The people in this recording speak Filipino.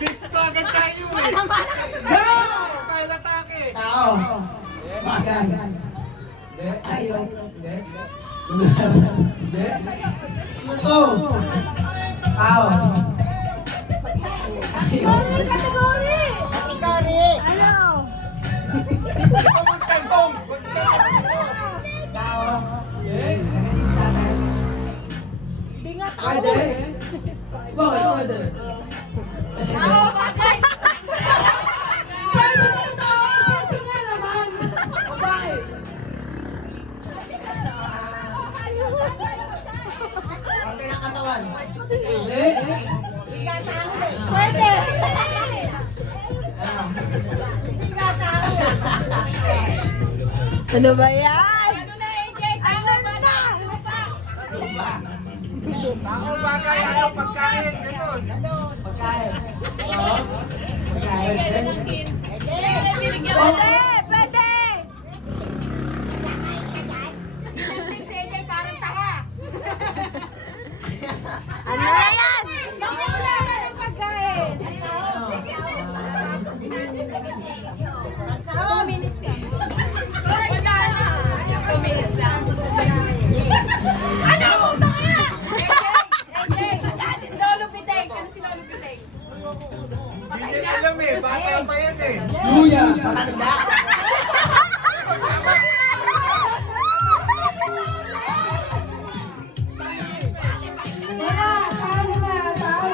Gusto agad tayo eh. Go! Kyle atake. Tao. Bagay. Hindi. Ayaw. Hindi. Hindi. Ito. Tao. Kategory! Kategory! Kategory. Ano? Magkagong. Tao. Hindi. Di nga tao. Pwede. Bakit? Pwede. Tao, bagay! Pwede nga tao! Pwede nga naman! Bakit? Parte ng katawan. Hindi. Pwede! Ano ba yan? Ano na, AJ? Ano na? Ako bagay, ano, pagkain, ganun. Pagkain. Oo. Pagkain. Pwede! Pwede! Ano na yan? Wala ka ng pagkain. 2 minutes lang. Wala na. 2 minutes lang. Ano? Tangina! Lolo Piteng. Ano si Lolo Piteng? Hindi niya alam eh, bata pa yan eh. Luya. Matanda.